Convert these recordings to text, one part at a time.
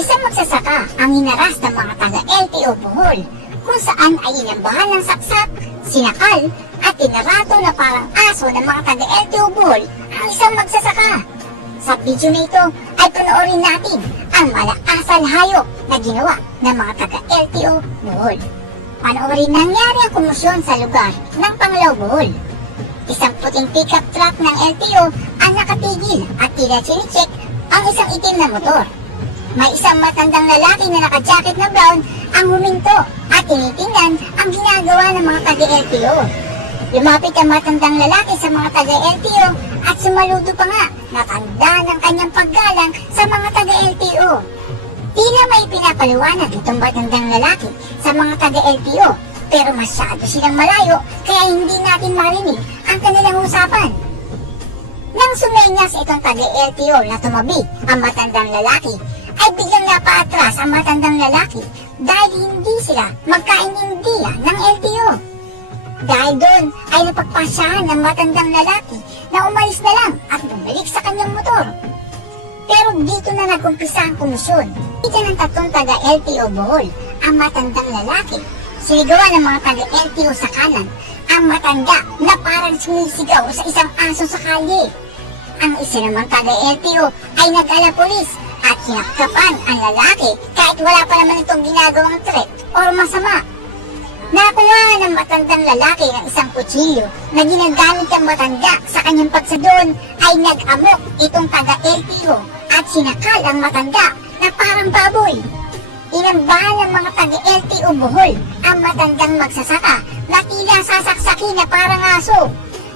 Isang magsasaka ang hinaras ng mga taga-LTO Bohol, kung saan ay inambahan ng saksak, sinakal, at tinarato na parang aso ng mga taga-LTO Bohol ang isang magsasaka. Sa video na ito ay panoorin natin ang malaasal hayop na ginawa ng mga taga-LTO Bohol. Panoorin nangyari ang komosyon sa lugar ng Panglao Bohol. Isang puting pickup truck ng LTO ang nakatigil at tila chine-check ang isang itim na motor. May isang matandang lalaki na naka-jacket na brown ang huminto at tinitingnan ang ginagawa ng mga taga-LTO. Lumapit ang matandang lalaki sa mga taga-LTO at sumaludo pa nga na tanda ng kanyang paggalang sa mga taga-LTO. Tila may pinapaliwanag itong matandang lalaki sa mga taga-LTO, pero masyado silang malayo kaya hindi natin marinig ang kanilang usapan. Nang sumenyas itong taga-LTO na tumabi ang matandang lalaki, ay biglang napaatras ang matandang lalaki dahil hindi sila magkaintindihan ng LTO. Dahil doon ay napagpasyahan ng matandang lalaki na umalis na lang at bumalik sa kanyang motor. Pero dito na nag-umpisa ang komisyon. Dito ng tatlong taga-LTO Bohol ang matandang lalaki. Sinigawan ng mga taga-LTO sa kanan ang matanda na parang sumisigaw sa isang aso sa kalye. Ang isa namang taga-LTO ay nag-ala polis at sinakkapan ang lalaki kahit wala pa naman itong ginagawang threat or masama. Nakuha ng matandang lalaki ng isang kutsilyo na ginagamit ang matanda sa kanyang pagsadon ay nag-amok itong taga-LTO at sinakal ang matanda na parang baboy. Inambahan ng mga taga-LTO Bohol ang matandang magsasaka na tila sasaksakin na parang aso.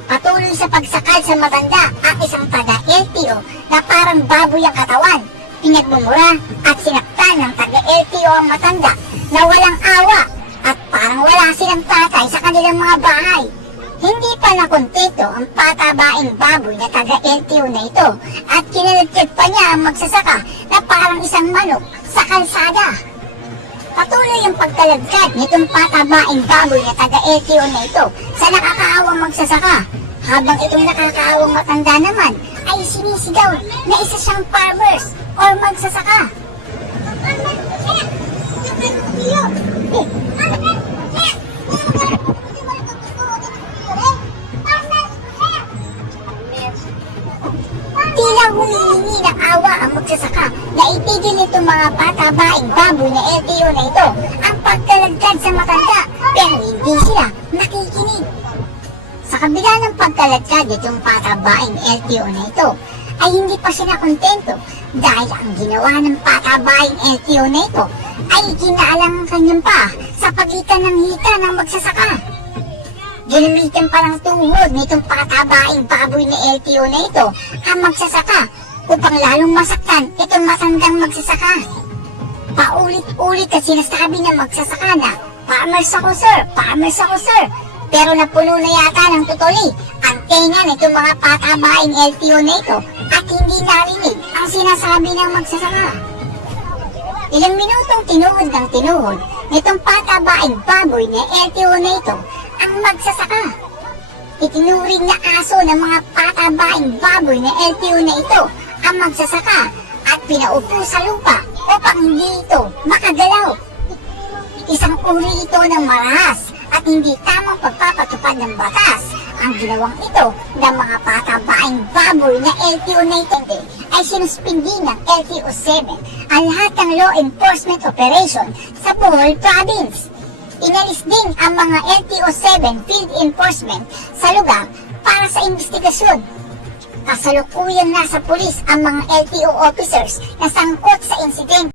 Patuloy sa pagsakal sa matanda ang isang taga-LTO na parang baboy ang katawan. Pinagmumura at sinaktan ng taga-LTO ang matanda na walang awa at parang wala silang tatay sa kanilang mga bahay. Hindi pa nakontento ang patabaing baboy na taga-LTO na ito at kinalagkit pa niya ang magsasaka na parang isang manok sa kalsada. Patuloy ang pagtalagkad nitong patabaing baboy na taga-LTO na ito sa nakakaawang magsasaka, habang itong nakakaawang matanda naman ay sinisigaw na isa siyang farmers or magsasaka. Tila humihingi ng awa ang magsasaka na itigil nitong mga patabaing baboy na LTO na ito ang pagkalagkad sa matanda, pero hindi sila nakikinig. Sa kabila ng pagkalagkad nitong patabaing LTO na ito, ay hindi pa siya nakontento dahil ang ginawa ng patabaing LTO na ito ay kinaalang ang kanyang paa sa pagitan ng hita ng magsasaka. Ginamitan pa ng tuhod nitong patabaing baboy na LTO na ito ang magsasaka upang lalong masaktan itong matandang magsasaka. Paulit-ulit na sinasabi ng magsasaka na, "Farmers ako sir, farmers ako sir." Pero napuno na yata ng tutuli ang tenga nitong mga patabaing LTO na ito at hindi narinig ang sinasabi ng magsasaka. Ilang minutong tinuhod ng tinuhod nitong patabaing baboy na LTO na ito ang magsasaka. Itinuring na aso ng mga patabaing baboy na LTO na ito ang magsasaka at pinaupo sa lupa upang hindi ito makagalaw. Isang uri ito ng marahas at hindi tamang pagpapatupad ng batas. Ang ginawang ito ng mga patabaing baboy na LTO na ito ay sinuspindi ng LTO 7 ang lahat ng law enforcement operation sa Bohol Province. Inalis din ang mga LTO 7 field enforcement sa lugar para sa investigasyon. Kasalukuyang nasa pulis ang mga LTO officers na sangkot sa insidente.